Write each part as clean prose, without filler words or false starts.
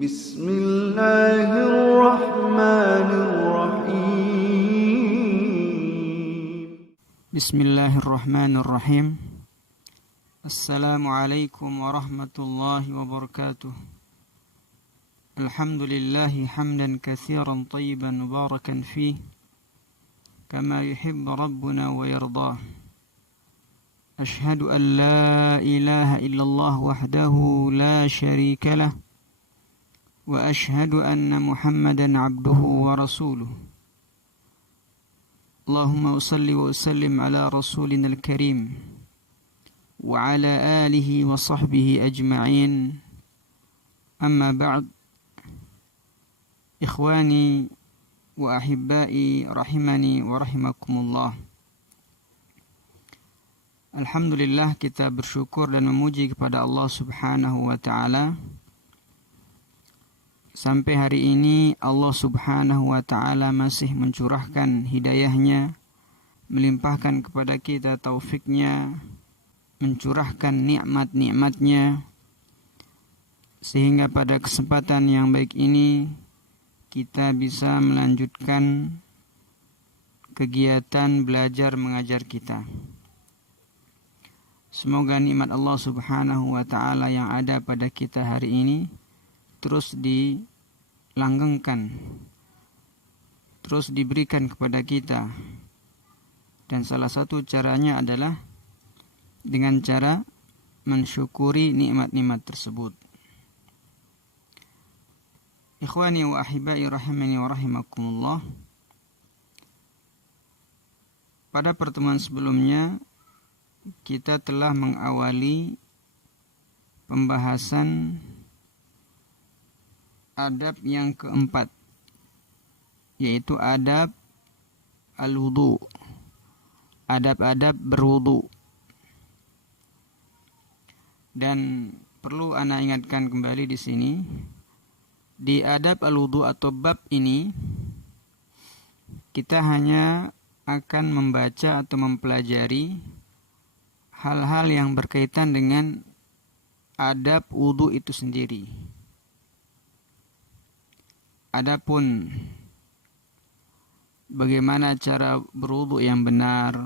Bismillahirrahmanirrahim. Bismillahirrahmanirrahim. Assalamualaikum warahmatullahi wabarakatuh. Alhamdulillahi hamdan katsiran tayyiban mubarakan fih kama yuhibbu rabbuna wa yardah. Ashhadu an la ilaha illallah wahdahu la syarika lah wa ashhadu anna Muhammadan abduhu wa rasuluh. Allahumma usalli wa usallim ala rasulina al-karim wa ala alihi wa sahbihi ajma'in. Amma ba'd. Ikhwani wa ahibbai rahimani wa rahimakumullah. Alhamdulillah, kita bersyukur dan memuji kepada Allah Subhanahu wa ta'ala. Sampai hari ini Allah Subhanahu wa ta'ala masih mencurahkan hidayahnya, melimpahkan kepada kita taufiknya, mencurahkan nikmat-nikmatnya, sehingga pada kesempatan yang baik ini kita bisa melanjutkan kegiatan belajar mengajar kita. Semoga nikmat Allah Subhanahu wa ta'ala yang ada pada kita hari ini terus dilanggengkan, terus diberikan kepada kita. Dan salah satu caranya adalah dengan cara mensyukuri nikmat-nikmat tersebut. Ikhwani wa ahibai rahimani wa rahimakumullah. Pada pertemuan sebelumnya kita telah mengawali pembahasan adab yang keempat, yaitu adab al-wudu, adab-adab berwudu. Dan perlu ana ingatkan kembali di sini, di adab al-wudu atau bab ini kita hanya akan membaca atau mempelajari hal-hal yang berkaitan dengan adab wudu itu sendiri. Adapun bagaimana cara berwudu yang benar,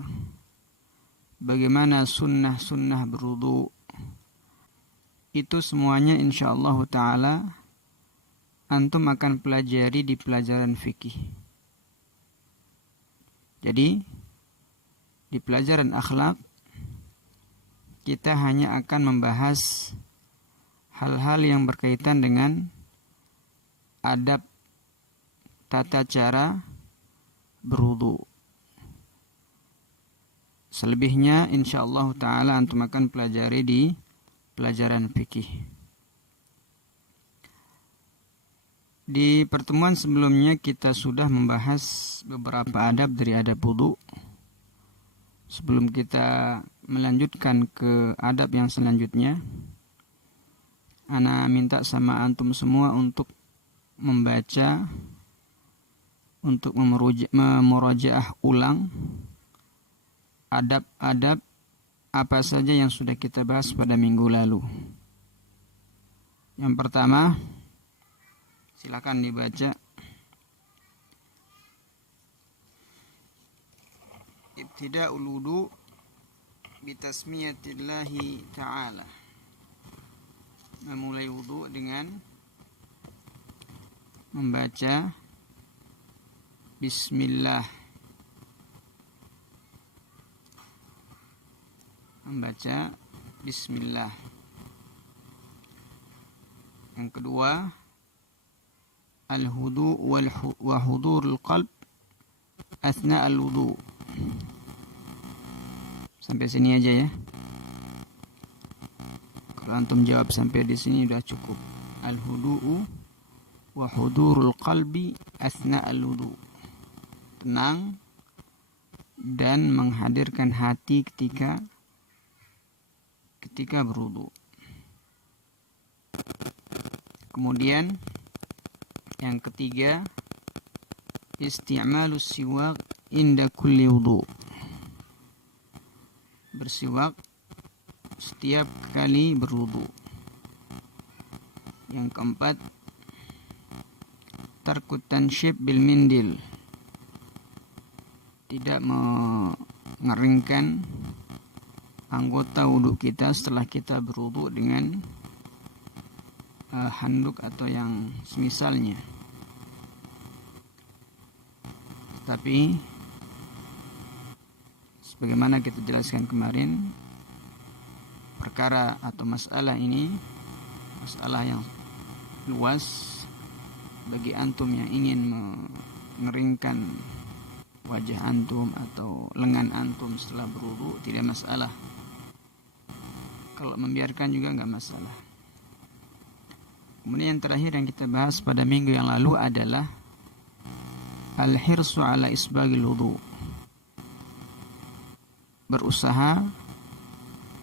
bagaimana sunnah-sunnah berwudu, itu semuanya insyaallah ta'ala antum akan pelajari di pelajaran fikih. Jadi di pelajaran akhlak kita hanya akan membahas hal-hal yang berkaitan dengan adab tata cara berwudu. Selebihnya insyaallah ta'ala antum akan pelajari di pelajaran fikih. Di pertemuan sebelumnya kita sudah membahas beberapa adab dari adab wudu. Sebelum kita melanjutkan ke adab yang selanjutnya, ana minta sama antum semua untuk membaca, untuk memurojaah ulang adab-adab apa saja yang sudah kita bahas pada minggu lalu. Yang pertama, silakan dibaca. Ibtida'ul wudu bitasmiyatillahi ta'ala. Memulai wudu dengan membaca bismillah. Membaca bismillah. Yang kedua, al-hudu wa hudurul qalb athna al-wudu. Sampai sini aja ya. Kalau antum jawab sampai di sini sudah cukup. Al-hudu wa hudurul qalbi athna al-wudu. Tenang dan menghadirkan hati ketika berwudu. Kemudian yang ketiga, isti'malus siwak inda kulli wudu. Bersiwak setiap kali berwudu. Yang keempat, tarkut tanshib bil mindil, tidak mengeringkan anggota wudhu kita setelah kita berwudhu dengan handuk atau yang semisalnya. Tapi sebagaimana kita jelaskan kemarin, perkara atau masalah ini masalah yang luas. Bagi antum yang ingin mengeringkan wajah antum atau lengan antum setelah berwudu, tidak masalah. Kalau membiarkan juga nggak masalah. Kemudian yang terakhir yang kita bahas pada minggu yang lalu adalah al-hirsu ala isbagil wudu. Berusaha,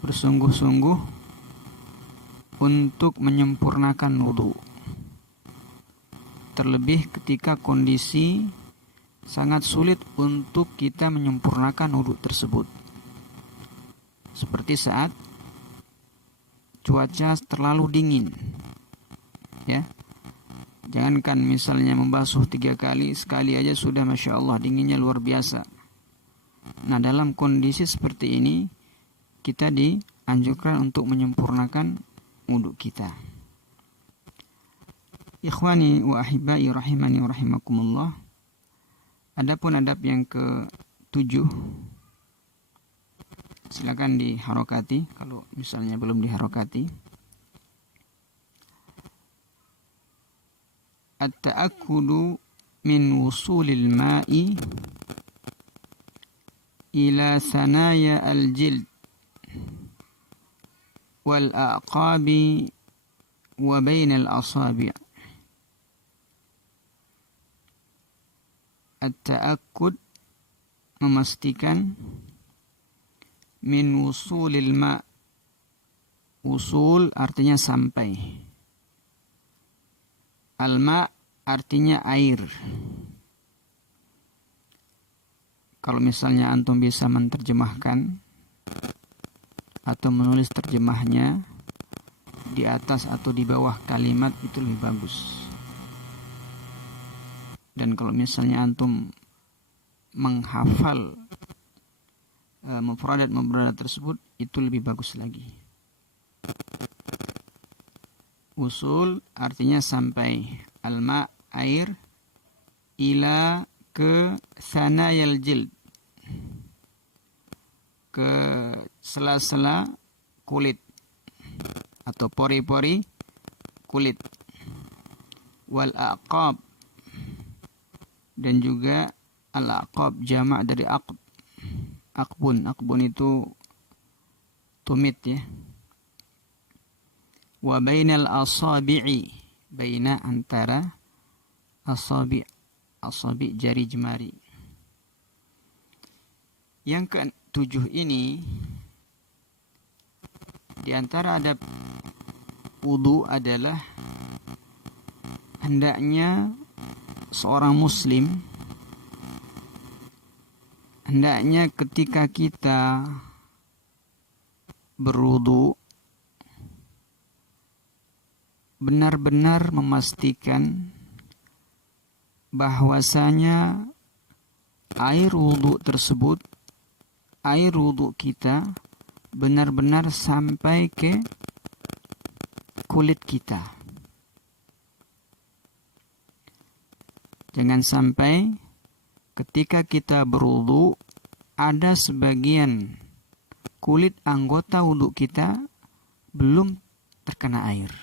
bersungguh-sungguh untuk menyempurnakan wudu. Terlebih ketika kondisi sangat sulit untuk kita menyempurnakan wudu tersebut. Seperti saat cuaca terlalu dingin. Ya. Jangankan misalnya membasuh 3 kali, sekali aja sudah Masya Allah dinginnya luar biasa. Nah, dalam kondisi seperti ini kita dianjurkan untuk menyempurnakan wudu kita. Ikhwani wa ahibai rahimani wa rahimakumullah. Adapun adab yang ke-7, silakan diharokati kalau misalnya belum diharokati. At-ta'akkudu min wusulil ma'i ila sanaya al-jild wal aqabi wa bainal asabi'. At-ta'akkud, memastikan, min wusulil ma'. Wusul artinya sampai. Al-ma' artinya air. Kalau misalnya antum bisa menerjemahkan atau menulis terjemahnya di atas atau di bawah kalimat, itu lebih bagus. Dan kalau misalnya antum menghafal mufradat tersebut, itu lebih bagus lagi. Usul artinya sampai, alma air, ila ke sanayal jild, ke sela-sela kulit atau pori-pori kulit, wal aqab, dan juga al-aqab jamak dari aqb. Aqbun itu tumit ya. Wa bainal asabi'i, baina antara asabi' jari jemari. Yang ke-7 ini, di antara adab wudu adalah hendaknya seorang muslim, hendaknya ketika kita berwudu benar-benar memastikan bahwasanya air wudu tersebut, air wudu kita benar-benar sampai ke kulit kita. Jangan sampai ketika kita berwudu ada sebagian kulit anggota wudu kita belum terkena air.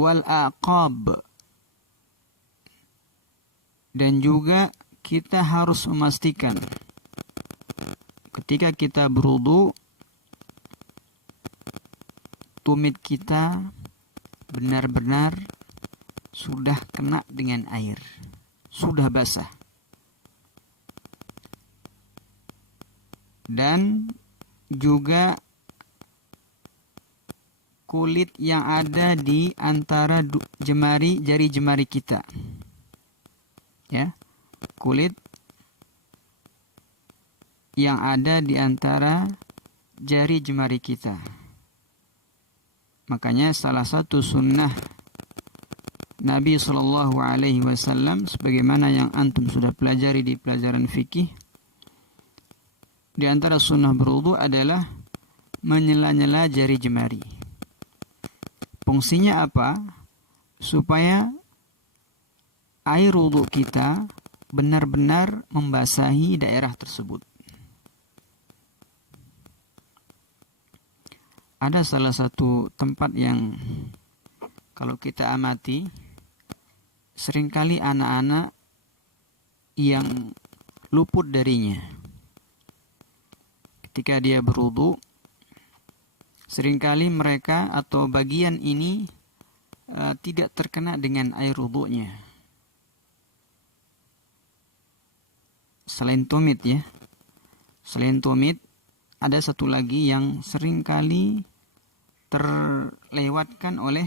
Wal aqab, dan juga kita harus memastikan ketika kita berwudu tumit kita benar-benar sudah kena dengan air, sudah basah. Dan juga kulit yang ada di antara jari jemari kita. Ya, kulit yang ada di antara jari jemari kita. Makanya salah satu sunnah Nabi SAW sebagaimana yang antum sudah pelajari di pelajaran fikih, di antara sunnah berwudu adalah menyela-nyela jari jemari. Fungsinya apa? Supaya air wudu kita benar-benar membasahi daerah tersebut. Ada salah satu tempat yang kalau kita amati, seringkali anak-anak yang luput darinya. Ketika dia berwudu, seringkali mereka atau bagian ini tidak terkena dengan air wudunya. Selain tumit ya. Selain tumit, ada satu lagi yang seringkali terlewatkan oleh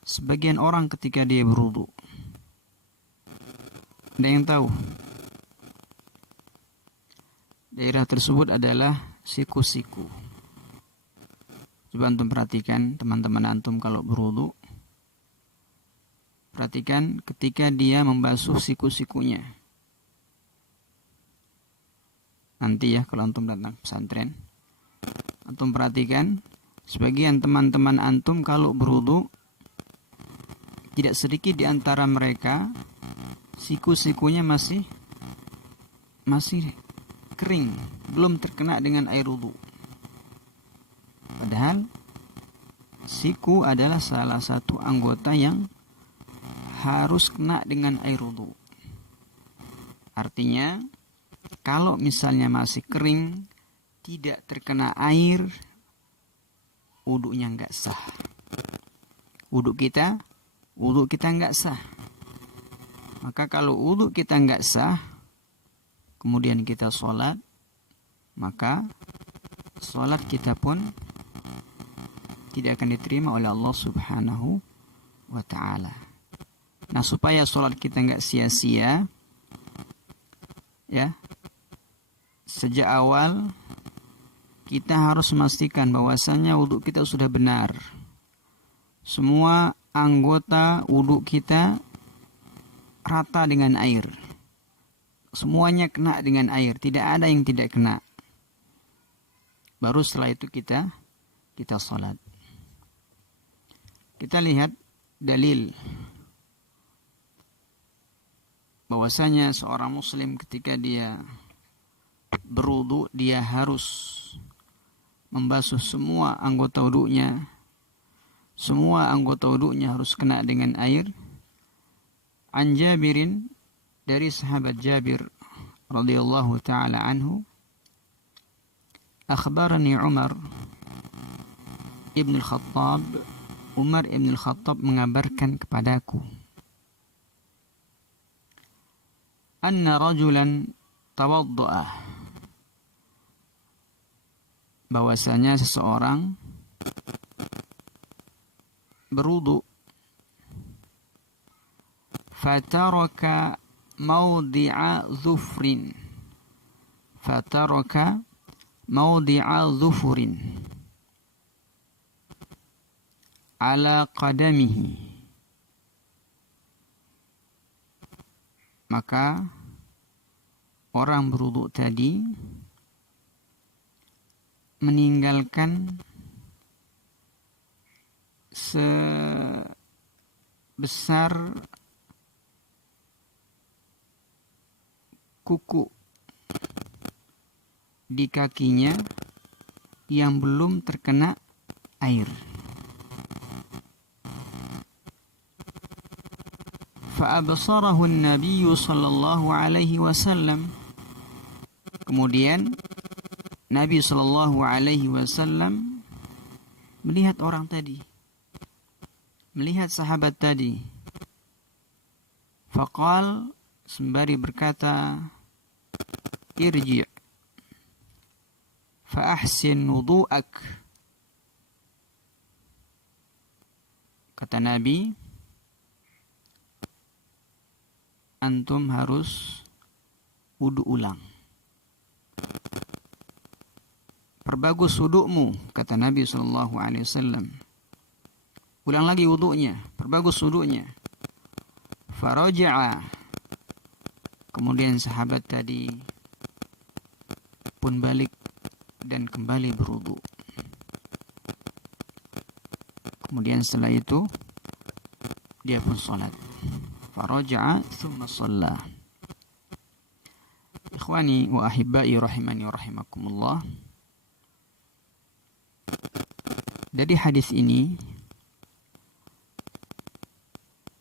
sebagian orang ketika dia berwudu. Ada yang tahu? Daerah tersebut adalah siku-siku. Coba antum perhatikan, teman-teman antum kalau berwudu. Perhatikan ketika dia membasuh siku-sikunya. Nanti ya kalau antum datang pesantren, antum perhatikan sebagian teman-teman antum kalau berwudu, tidak sedikit di antara mereka siku-sikunya masih kering, belum terkena dengan air wudu. Padahal siku adalah salah satu anggota yang harus kena dengan air wudu. Artinya kalau misalnya masih kering, tidak terkena air, wudunya enggak sah. Wudu kita enggak sah. Maka kalau wudu kita enggak sah, kemudian kita sholat, maka sholat kita pun tidak akan diterima oleh Allah Subhanahu wa ta'ala. Nah, supaya sholat kita enggak sia-sia, ya, sejak awal kita harus memastikan bahwasanya wudu kita sudah benar. Semua anggota wudu kita rata dengan air. Semuanya kena dengan air, tidak ada yang tidak kena. Baru setelah itu kita salat. Kita lihat dalil bahwasanya seorang muslim ketika dia berwudu, dia harus membasuh semua anggota wudunya. Semua anggota wudunya harus kena dengan air. An Jabirin, dari sahabat Jabir radhiyallahu taala anhu, akhbarani Umar ibn al-Khattab, Umar ibn al-Khattab mengabarkan kepadaku, anna rajulan tawaddu'a, bahwasanya seseorang berwudu, fataraka mawdi'a dhufrin, fataraka mawdi'a dhufurin ala qadamihi, maka orang berwudu tadi meninggalkan sebesar kuku di kakinya yang belum terkena air. Fa'absarahu an-nabiy sallallahu alaihi wasallam, kemudian Nabi sallallahu alaihi wasallam melihat orang tadi, melihat sahabat tadi. Faqal, sembari berkata, irji' fa ahsin wudu'ak. Kata Nabi, antum harus wudu ulang. Perbagus wudu'mu, kata Nabi sallallahu alaihi wasallam. ulang lagi wudunya, perbagus wudunya. Faraja'a, kemudian sahabat tadi pun balik dan kembali berwudu. Kemudian setelah itu dia pun salat. Faraja'a thumma shalla. Ikhwani wa ahibbai rahimani wa rahimakumullah. Dari hadis ini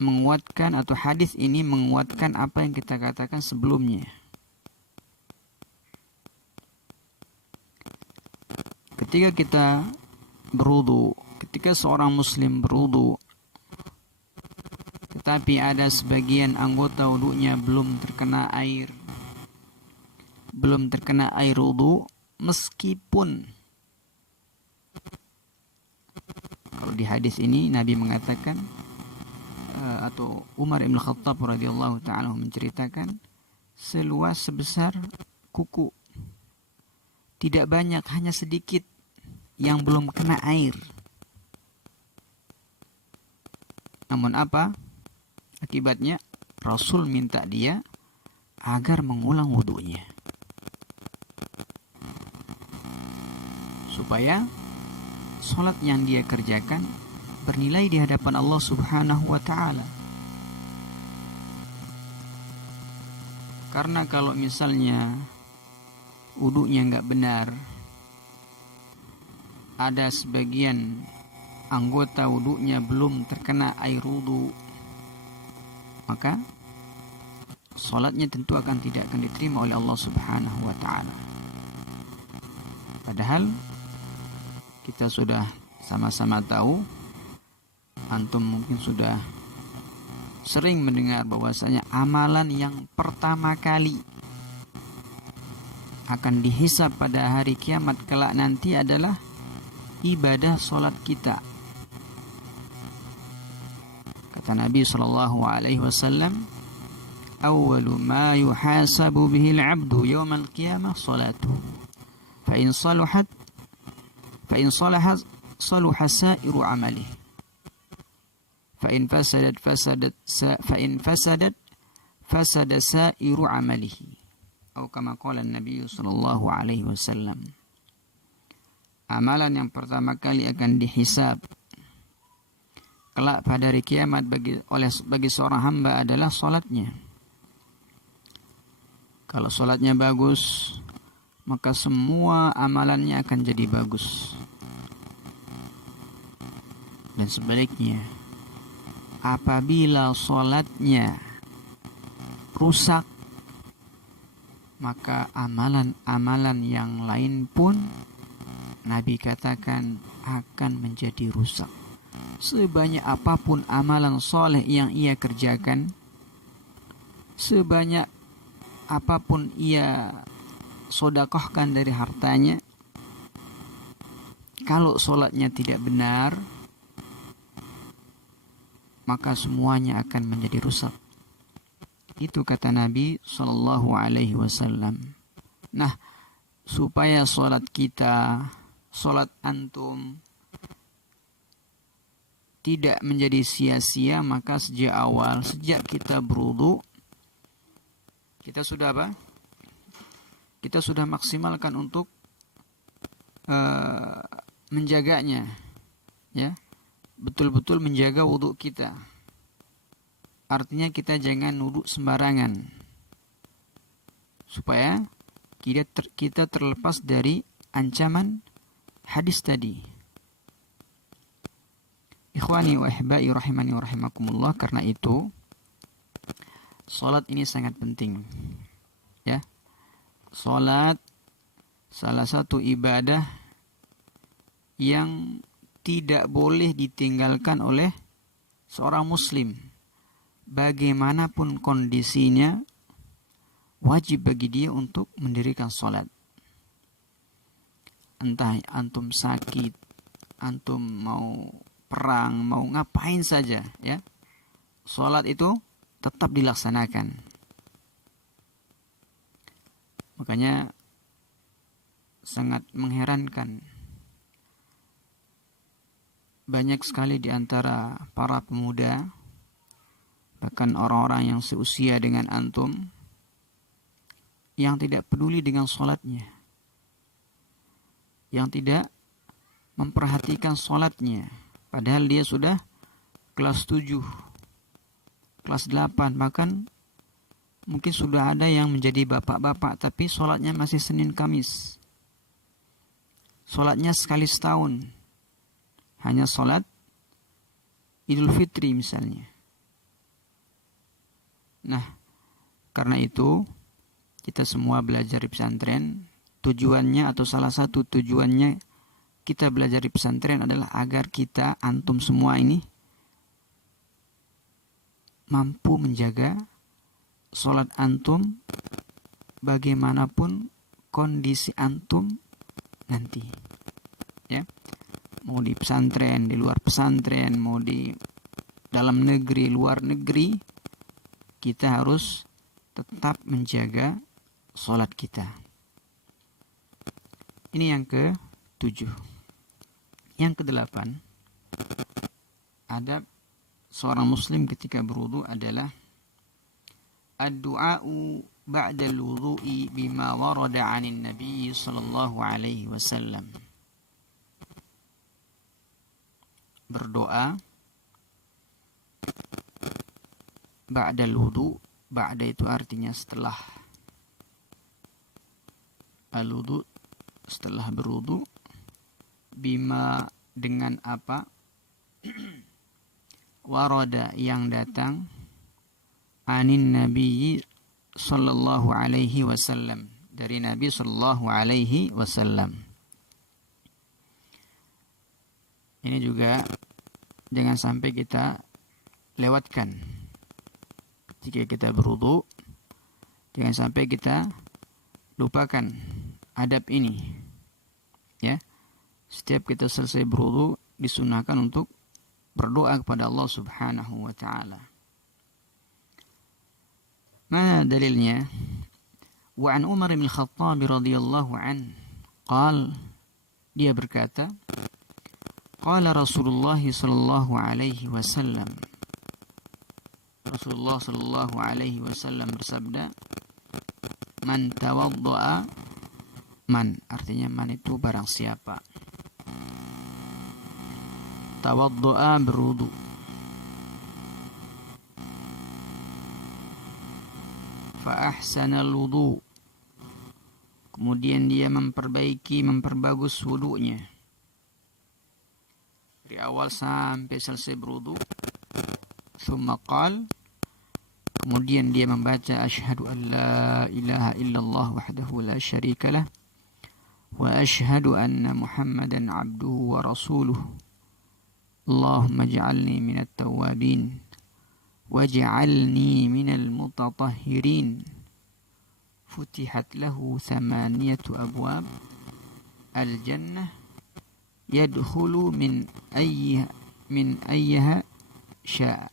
menguatkan, atau hadis ini menguatkan apa yang kita katakan sebelumnya. Ketika kita berwudu, ketika seorang muslim berwudu, tetapi ada sebagian anggota wudunya belum terkena air wudu, meskipun kalau di hadis ini Nabi mengatakan, atau Umar Ibn Khattab radhiyallahu ta'ala menceritakan, seluas sebesar kuku, tidak banyak, hanya sedikit yang belum kena air. Namun apa akibatnya? Rasul minta dia agar mengulang wudunya, supaya sholat yang dia kerjakan bernilai di hadapan Allah Subhanahu wa ta'ala. Karena kalau misalnya wudunya nggak benar, ada sebagian anggota wudunya belum terkena air wudu, maka sholatnya tentu tidak akan diterima oleh Allah Subhanahu wa ta'ala. Padahal kita sudah sama-sama tahu, antum mungkin sudah sering mendengar bahwasanya amalan yang pertama kali akan dihisab pada hari kiamat kelak nanti adalah ibadah sholat kita. Kata Nabi SAW, awwalu ma yuhasabu bihil abdu yawmal qiyamah salatuh, fa in salahat saluha sa'iru amalih, fa in fasadat fasada sa'iru amalihi, atau kama qala Nabi sallallahu alaihi wasallam. Amalan yang pertama kali akan dihisab kelak pada hari kiamat bagi seorang hamba adalah salatnya. Kalau salatnya bagus, maka semua amalannya akan jadi bagus. Dan sebaliknya, apabila salatnya rusak, maka amalan-amalan yang lain pun Nabi katakan akan menjadi rusak. Sebanyak apapun amalan soleh yang ia kerjakan, sebanyak apapun ia sodakohkan dari hartanya, kalau sholatnya tidak benar, maka semuanya akan menjadi rusak. Itu kata Nabi Sallallahu Alaihi Wasallam. Nah, supaya sholat kita, sholat antum tidak menjadi sia-sia, maka sejak awal, sejak kita berwudu, kita sudah apa? Kita sudah maksimalkan untuk menjaganya, ya, betul-betul menjaga wudu kita. Artinya kita jangan wudu sembarangan, supaya kita terlepas dari ancaman hadis tadi. Ikhwani wa ihbai rahimani wa rahimakumullah, karena itu salat ini sangat penting, ya. Salat salah satu ibadah yang tidak boleh ditinggalkan oleh seorang muslim. Bagaimanapun kondisinya, wajib bagi dia untuk mendirikan salat. Entah antum sakit, antum mau perang, mau ngapain saja, ya, salat itu tetap dilaksanakan. Makanya sangat mengherankan banyak sekali di antara para pemuda, bahkan orang-orang yang seusia dengan antum, yang tidak peduli dengan sholatnya, yang tidak memperhatikan sholatnya, padahal dia sudah kelas 7, kelas 8, bahkan mungkin sudah ada yang menjadi bapak-bapak, tapi sholatnya masih Senin Kamis. Sholatnya sekali setahun, hanya sholat Idul Fitri misalnya. Nah, karena itu kita semua belajar di pesantren, tujuannya atau salah satu tujuannya kita belajar di pesantren adalah agar kita, antum semua ini, mampu menjaga sholat antum bagaimanapun kondisi antum nanti, ya, mau di pesantren, di luar pesantren, mau di dalam negeri, luar negeri, kita harus tetap menjaga sholat kita. Ini yang ke-7. Yang ke-8, adab seorang muslim ketika berwudu adalah ad-du'a'u ba'da al-wudu'i bima warada 'anil nabi sallallahu alaihi wasallam. Berdoa ba'da al-wudu', ba'da itu artinya setelah al-wudu', setelah berwudu, bima dengan apa, warada yang datang, anin nabi sallallahu alaihi wasallam, dari Nabi sallallahu alaihi wasallam. Ini juga jangan sampai kita lewatkan jika kita berwudu, jangan sampai kita lupakan adab ini, ya. Setiap kita selesai berwudu disunahkan untuk berdoa kepada Allah Subhanahu wa taala. Mana dalilnya? Wa an Umar bin Khattab radhiyallahu an qala, dia berkata, qala Rasulullah sallallahu alaihi wasallam, Rasulullah sallallahu alaihi wasallam bersabda, man tawaddaa, man artinya man itu barang siapa, tawaddaa berwudu, fa ahsanal wudu, kemudian dia memperbagus wudunya dari awal sampai selesai berwudu, thumma qal, kemudian dia membaca asyhadu an la ilaha illallah wahdahu la syarika lah wa asyhadu anna muhammadan abduhu wa rasuluh, Allahumma ij'alni minat tawwabin waj'alni minal mutatahhirin, futihat lahu 8 abwab al-jannah yadkhulu min ayyiha syaa.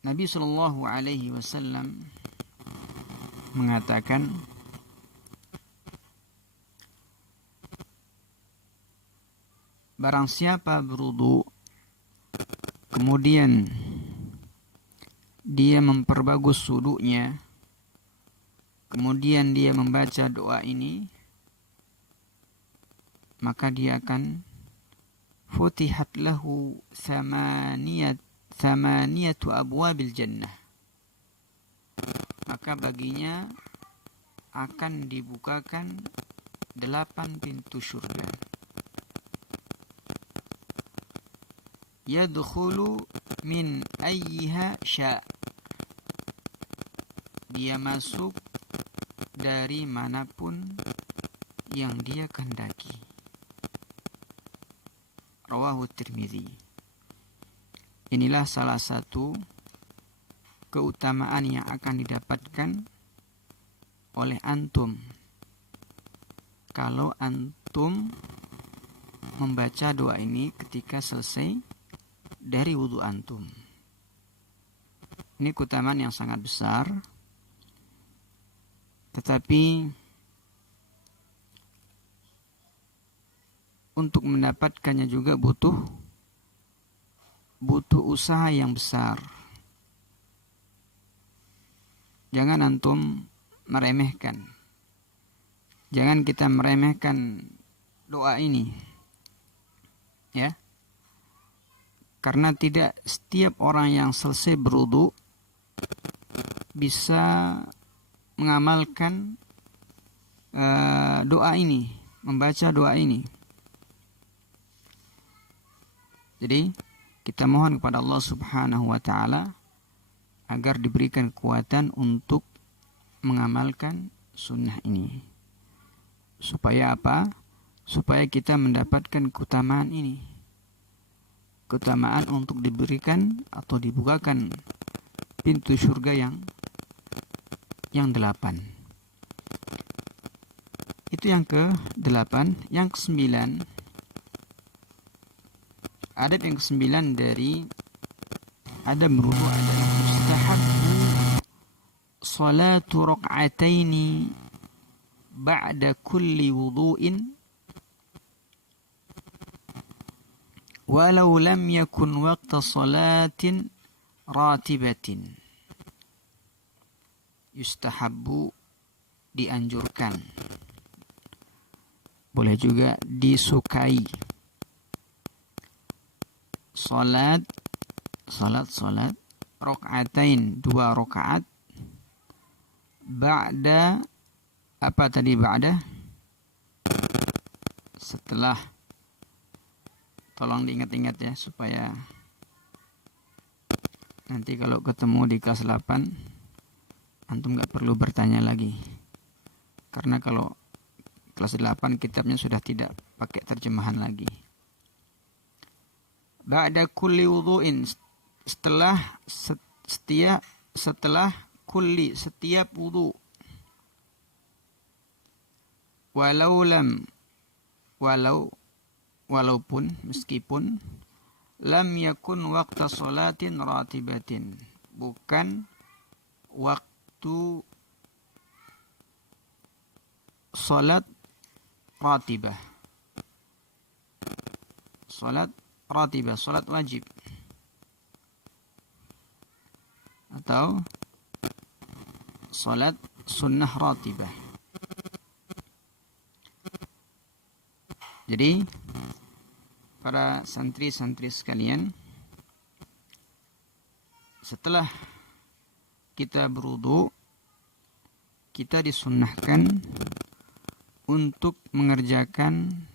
Nabi sallallahu alaihi wasallam mengatakan, barang siapa berwudu kemudian dia memperbagus wudunya, kemudian dia membaca doa ini, maka dia akan futihat lahu 8 abwabil jannah, maka baginya akan dibukakan 8 pintu surga. Yadkhulu min ayyiha syaa, dia masuk dari manapun yang dia kehendaki. Rawahu Tirmidzi. Inilah salah satu keutamaan yang akan didapatkan oleh antum kalau antum membaca doa ini ketika selesai dari wudu antum. Ini keutamaan yang sangat besar, tetapi untuk mendapatkannya juga butuh usaha yang besar. Jangan antum meremehkan. Jangan kita meremehkan doa ini. Ya. Karena tidak setiap orang yang selesai berwudu bisa mengamalkan doa ini, membaca doa ini. Jadi kita mohon kepada Allah Subhanahu wa taala agar diberikan kekuatan untuk mengamalkan sunnah ini. Supaya apa? Supaya kita mendapatkan keutamaan ini. Keutamaan untuk diberikan atau dibukakan pintu surga yang 8. Itu yang ke-8. Yang ke-9, adab yang ke-9 dari adab berwudu adalah mustahabbu salatu rak'ataini ba'da kulli wudu'in walau lam yakun waqta salatin ratibatin. Yustahabbu, dianjurkan, boleh juga disukai, salat rak'atain, 2 rakaat, ba'da, apa tadi ba'da? Setelah. Tolong diingat-ingat ya, supaya nanti kalau ketemu di kelas 8 antum gak perlu bertanya lagi. Karena kalau kelas 8 kitabnya sudah tidak pakai terjemahan lagi. Ba'da kulli wudu'in, setelah kulli, setiap wudu. Walaupun, meskipun lam yakun waqta salatin ratibatin, bukan waktu salat ratibah. Salat ratibah, salat wajib, atau salat sunnah ratibah. Jadi para santri-santri sekalian, setelah kita berwudu, kita disunnahkan untuk mengerjakan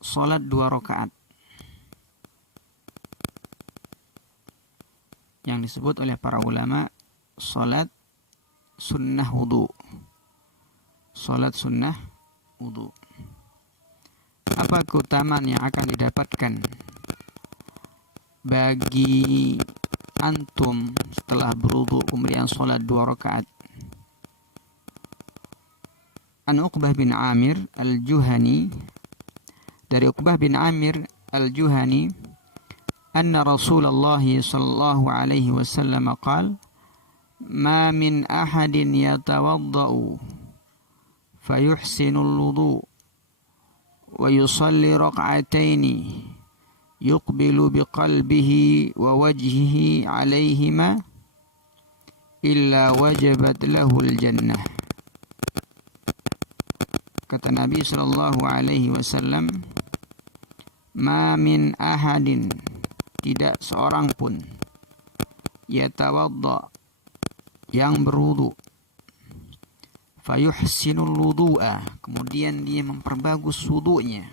salat 2 rakaat yang disebut oleh para ulama salat sunnah wudu. Salat sunnah wudu. Apa keutamaan yang akan didapatkan bagi antum setelah berwudu kemudian salat 2 rakaat? An Uqbah bin Amir al-Juhani, dari Uqbah bin Amir al-Juhani, anna Rasulullah sallallahu alaihi wasallam qala ma min ahadin yatawaddau fayuhsinul wudu wa yusalli rak'ataini yuqbilu biqalbihi wa wajhihi alaihima illa wajabat lahul jannah. Kata Nabi sallallahu alaihi wasallam, ma min ahadin, tidak seorang pun, yatawadda, yang berwudu, fayuhsinul wudu'a, kemudian dia memperbagus wudunya,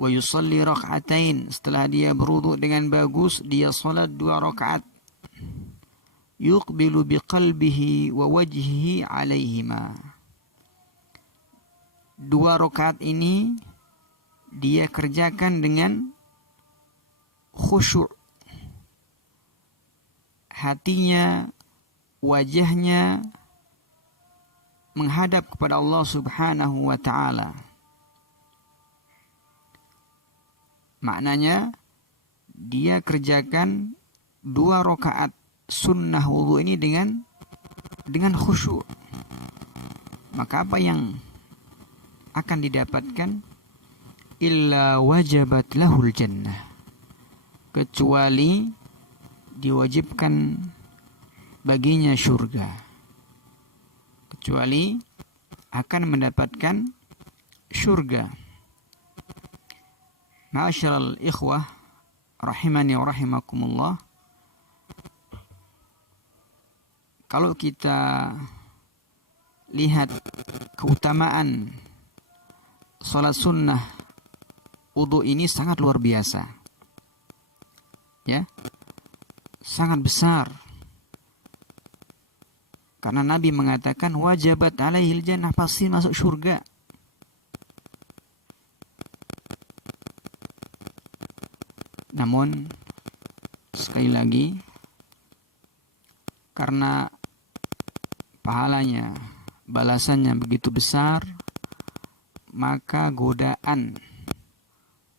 wa yusalli rak'atain, setelah dia berwudu dengan bagus dia salat 2 rakaat, yuqbilu biqalbihi wa wajhihi alaihima, 2 rakaat ini dia kerjakan dengan khusyuk, hatinya, wajahnya menghadap kepada Allah Subhanahu wa ta'ala. Maknanya dia kerjakan 2 rakaat sunnah wudu ini dengan khusyuk, maka apa yang akan didapatkan? Illa wajabat lahul jannah, kecuali diwajibkan baginya surga, kecuali akan mendapatkan surga. Ma'asyiral ikhwah rahimani wa rahimakumullah, kalau kita lihat keutamaan sholat sunnah wudu ini sangat luar biasa, ya, sangat besar. Karena Nabi mengatakan wajabat alaihil jannah, pasti masuk surga. Namun sekali lagi, karena pahalanya, balasannya begitu besar, maka godaan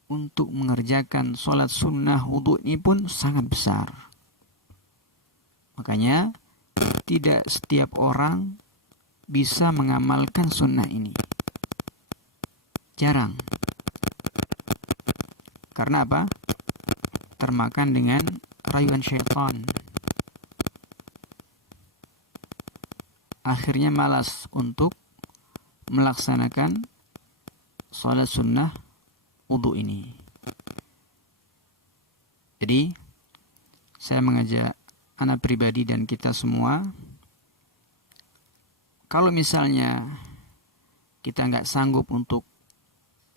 untuk mengerjakan sholat sunnah wudu ini pun sangat besar. Makanya tidak setiap orang bisa mengamalkan sunnah ini. Jarang. Karena apa? Termakan dengan rayuan syaitan. Akhirnya malas untuk melaksanakan sholat sunnah wudu ini. Jadi saya mengajak anak pribadi dan kita semua, kalau misalnya kita nggak sanggup untuk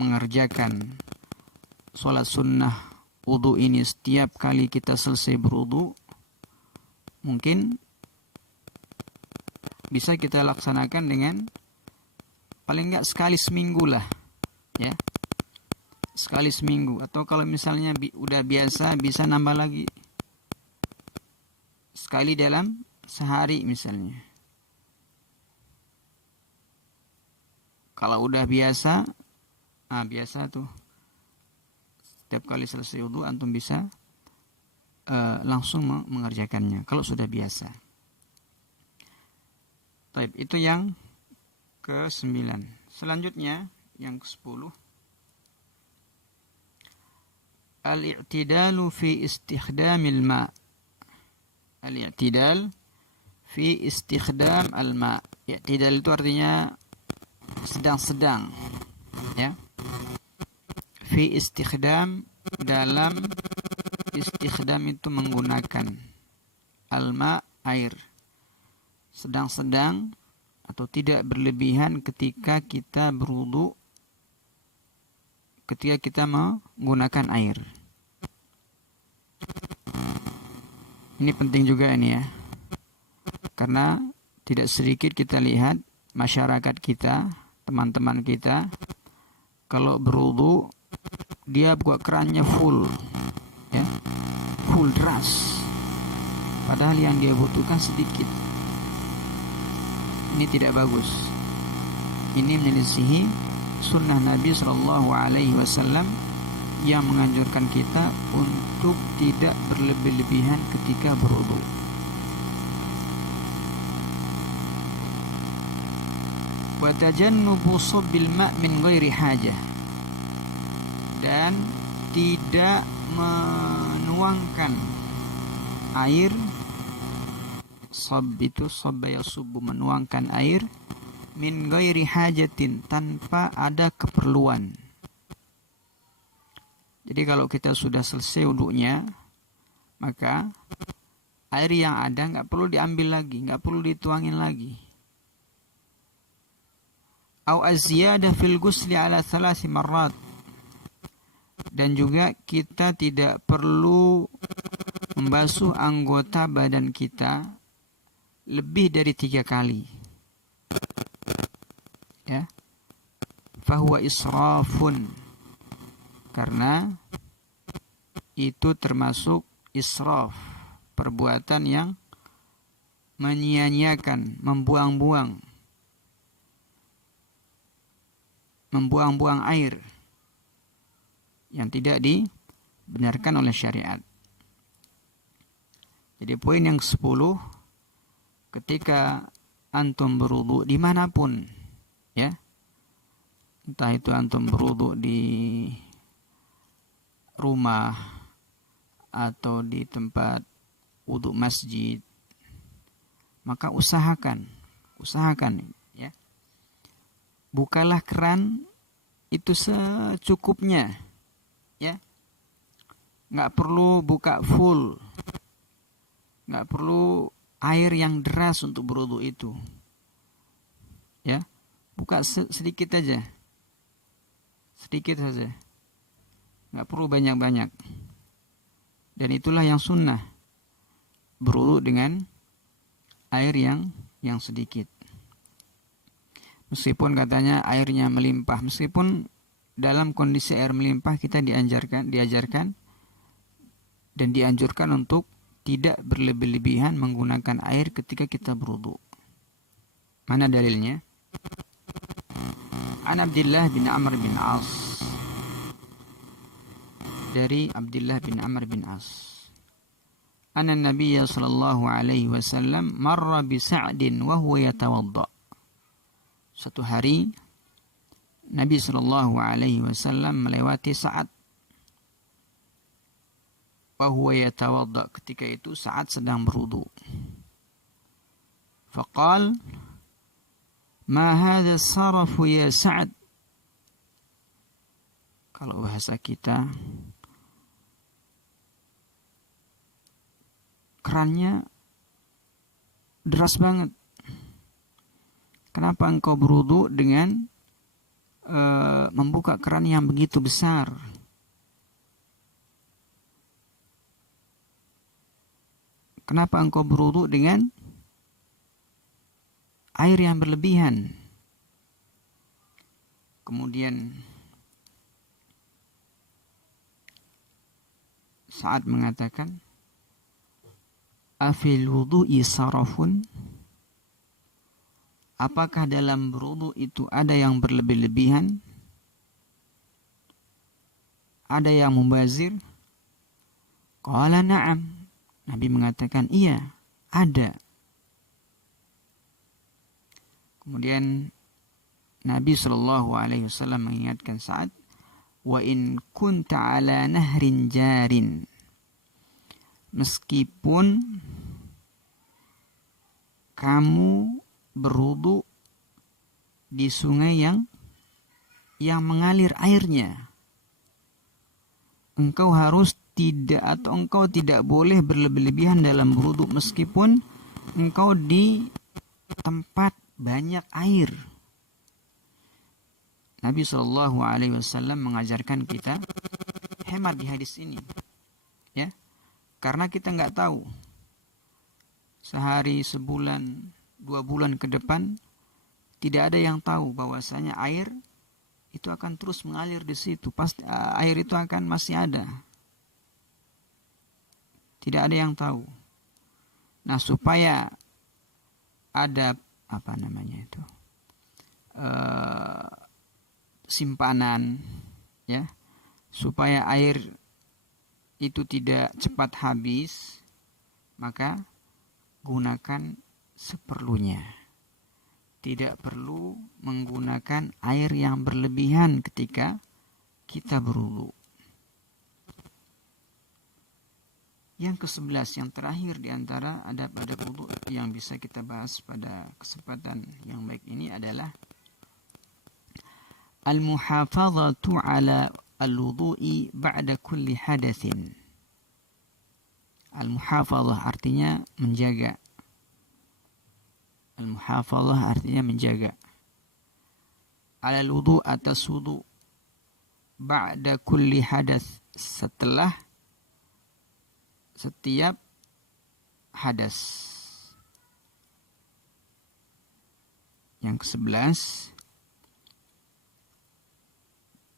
mengerjakan sholat sunnah wudu ini setiap kali kita selesai berwudu, mungkin bisa kita laksanakan dengan paling nggak sekali seminggu lah, ya, sekali seminggu. Atau kalau misalnya udah biasa, bisa nambah lagi sekali dalam sehari misalnya. Kalau udah biasa, biasa tuh setiap kali selesai wudu antum bisa langsung mengerjakannya kalau sudah biasa. Baik, itu yang ke-9. Selanjutnya yang ke-10, al-i'tidalu fi istikhdamil ma'. Al-i'tidal fi istikhdam al-ma'. I'tidal itu artinya sedang-sedang, ya. Fi istikhdam, dalam istikhdam itu menggunakan al-ma', air. Sedang-sedang atau tidak berlebihan ketika kita berwudu, ketika kita menggunakan air. Ini penting juga ini, ya. Karena tidak sedikit kita lihat masyarakat kita, teman-teman kita, kalau berwudu dia buka kerannya full, ya, full deras, padahal yang dia butuhkan sedikit. Ini tidak bagus. Ini menyelisihi sunnah Nabi SAW yang menganjurkan kita untuk tidak berlebih-lebihan ketika berwudu. Wa tajannubu sabbil ma' min ghairi hajah, dan tidak menuangkan air. Sab itu sabba yasubbu, menuangkan air, min ghairi hajatin, tanpa ada keperluan. Jadi kalau kita sudah selesai wudunya, maka air yang ada nggak perlu diambil lagi, nggak perlu dituangin lagi. Au azyada fil ghusli ala 3 marrat, dan juga kita tidak perlu membasuh anggota badan kita lebih dari 3 kali, ya. Fahuwa israfun, karena itu termasuk israf, perbuatan yang menyia-nyiakan, membuang-buang air yang tidak dibenarkan oleh syariat. Jadi poin yang ke-10, ketika antum berwudu dimanapun, ya, entah itu antum berwudu di rumah atau di tempat wudu masjid, maka usahakan, ya, bukalah keran itu secukupnya, ya, nggak perlu buka full, nggak perlu air yang deras untuk berwudu itu, ya, buka sedikit aja, sedikit saja, nggak perlu banyak-banyak. Dan itulah yang sunnah, berwudu dengan air yang sedikit. Meskipun katanya airnya melimpah, meskipun dalam kondisi air melimpah kita diajarkan dan dianjurkan untuk tidak berlebih-lebihan menggunakan air ketika kita berwudu. Mana dalilnya? An Abdullah bin Amr bin As, dari Abdullah bin Amr bin As, anna Nabiy sallallahu alaihi wasallam marra bi Sa'din wa huwa yatawadda. Suatu hari Nabi sallallahu alaihi wasallam melewati Sa'ad wa huwa yatawadda, ketika itu Sa'ad sedang berwudu. Faqal, ma hadha sarafu ya Sa'ad. Kalau bahasa kita, kerannya deras banget. Kenapa engkau berwudu dengan membuka keran yang begitu besar? Kenapa engkau berwudu dengan air yang berlebihan? Kemudian Sa'ad mengatakan, afil wudu'i sarafun? Apakah dalam berwudu itu ada yang berlebih-lebihan? Ada yang mubazir? Qala na'am. Nabi mengatakan, iya, ada. Kemudian Nabi SAW mengingatkan Sa'ad, wa in kunta ala nahrin jarin. Meskipun kamu berwudu di sungai yang mengalir airnya, engkau tidak boleh berlebih-lebihan dalam berwudu meskipun engkau di tempat banyak air. Nabi SAW mengajarkan kita hemat di hadis ini, ya, karena kita nggak tahu sehari, sebulan, 2 bulan ke depan, tidak ada yang tahu bahwasanya air itu akan terus mengalir di situ. Pasti air itu akan masih ada. Tidak ada yang tahu. Nah, supaya ada simpanan, ya, supaya air itu tidak cepat habis, maka gunakan seperlunya. Tidak perlu menggunakan air yang berlebihan ketika kita berwudu. Yang ke-11, yang terakhir di antara adab-adab wudu yang bisa kita bahas pada kesempatan yang baik ini adalah al-muhafazatu ala al-wudu'i ba'da kulli hadatsin. Al-muhafazah artinya menjaga. Al-muhafazah artinya menjaga. Ala al-wudu' atas wudu, ba'da kulli hadats, setelah setiap hadas. Yang ke-11,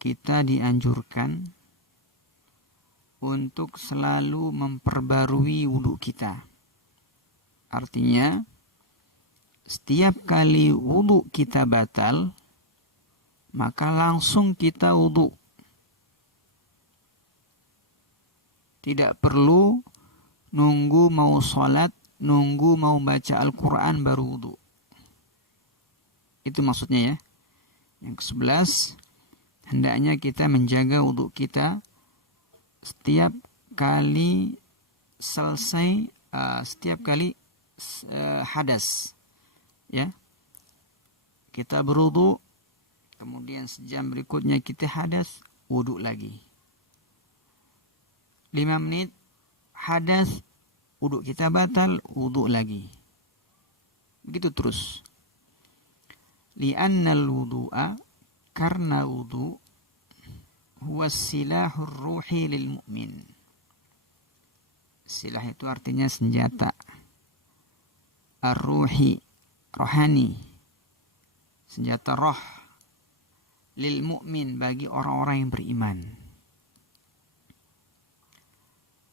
kita dianjurkan untuk selalu memperbarui wudu kita. Artinya, setiap kali wudu kita batal, maka langsung kita wudu. Tidak perlu nunggu mau sholat, nunggu mau baca Al-Quran baru wudu. Itu maksudnya ya. Yang ke-11, hendaknya kita menjaga wudu kita setiap kali selesai, setiap kali hadas. Ya, kita berwudu, kemudian sejam berikutnya kita hadas, wudu lagi. 5 menit hadas, wudu kita batal, wudu lagi. Begitu terus. Li'annal wudu'a, karena wudu huwa silahur ruhi lil mu'min. Silah itu artinya senjata. Ar-ruhi, rohani. Senjata roh lil mu'min, bagi orang-orang yang beriman.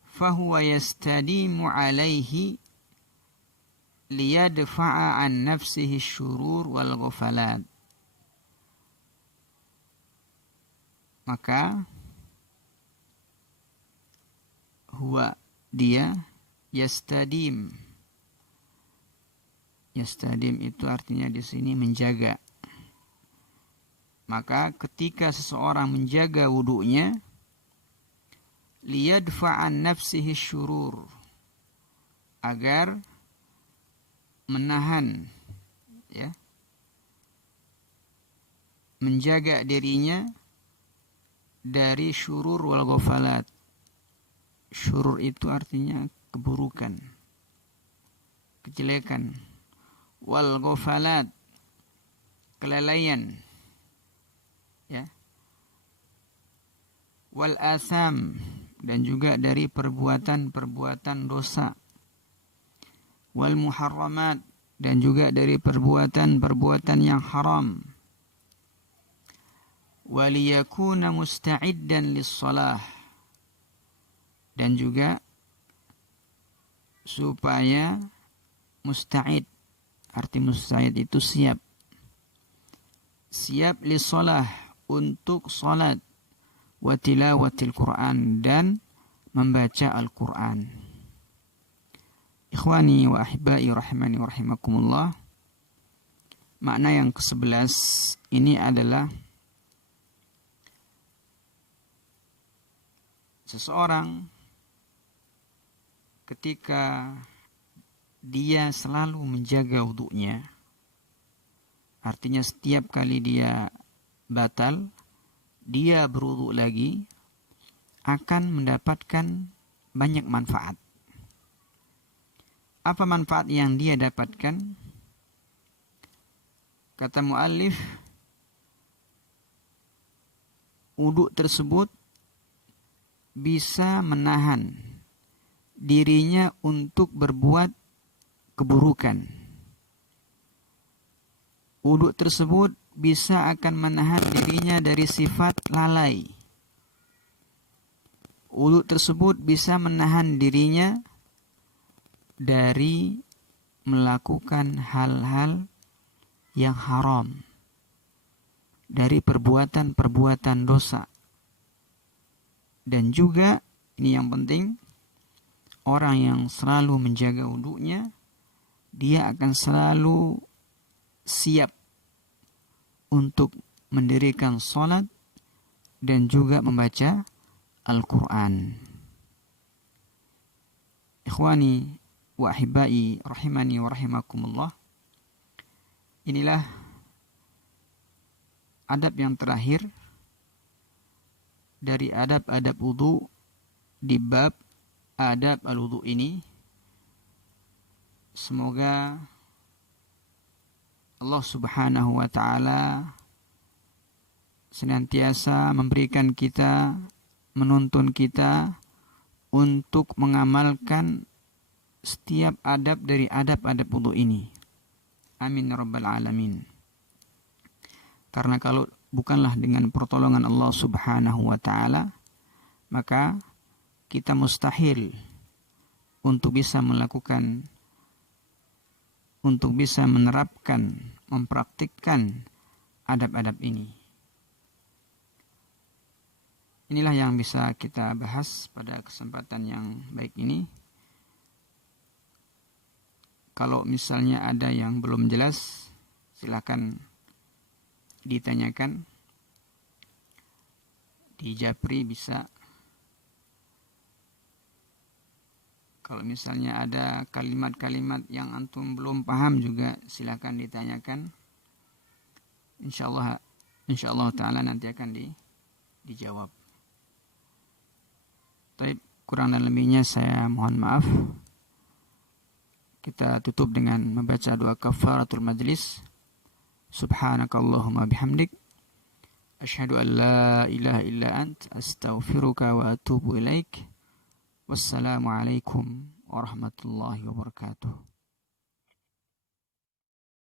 Fahuwa yastadimu alaihi liyadfa'a an nafsihi syurur wal ghafalat. Maka huwa, dia, yastadim. Yastadim itu artinya di sini menjaga. Maka ketika seseorang menjaga wudunya, liyadfa'an nafsihi syurur, agar menahan, ya, menjaga dirinya dari syurur wal ghafalat. Syurur itu artinya keburukan, kejelekan. Wal ghafalat, kelalaian. Ya. Wal asam, dan juga dari perbuatan-perbuatan dosa. Wal muharramat, dan juga dari perbuatan-perbuatan yang haram. Waliyakuna musta'iddan lis-shalah, dan juga supaya musta'id, arti musta'id itu siap. Siap lis-shalah, untuk salat, wa tilawatil Quran, dan membaca Al-Quran. Ikhwani wa ahibbai rahimani wa rahimakumullah. Makna yang ke-11 ini adalah seseorang ketika dia selalu menjaga wudunya, artinya setiap kali dia batal, dia berwudu lagi, akan mendapatkan banyak manfaat. Apa manfaat yang dia dapatkan? Kata muallif, wudu tersebut bisa menahan dirinya untuk berbuat keburukan. Wudu tersebut bisa akan menahan dirinya dari sifat lalai. Wudu tersebut bisa menahan dirinya dari melakukan hal-hal yang haram, dari perbuatan-perbuatan dosa. Dan juga, ini yang penting, orang yang selalu menjaga wudunya, dia akan selalu siap untuk mendirikan sholat dan juga membaca Al-Quran. Ikhwani wa ahibbai rahimani wa rahimakumullah. Inilah adab yang terakhir dari adab-adab wudu di bab adab al-wudu ini. Semoga Allah Subhanahu wa ta'ala senantiasa memberikan kita, menuntun kita untuk mengamalkan setiap adab dari adab-adab wudu ini. Amin ya rabbal alamin. Karena kalau bukanlah dengan pertolongan Allah Subhanahu wa ta'ala, maka kita mustahil untuk bisa melakukan, untuk bisa menerapkan, mempraktikkan adab-adab ini. Inilah yang bisa kita bahas pada kesempatan yang baik ini. Kalau misalnya ada yang belum jelas, silakan ditanyakan di Japri bisa. Kalau misalnya ada kalimat-kalimat yang antum belum paham juga silakan ditanyakan. Insyaallah taala nanti akan dijawab. Baik, kurang dan lebihnya saya mohon maaf. Kita tutup dengan membaca doa kafaratul majlis. Subhanakallahumma bihamdik, asyhadu an la ilaha illa ant, astaghfiruka wa atubu ilaik. Wassalamualaikum warahmatullahi wabarakatuh.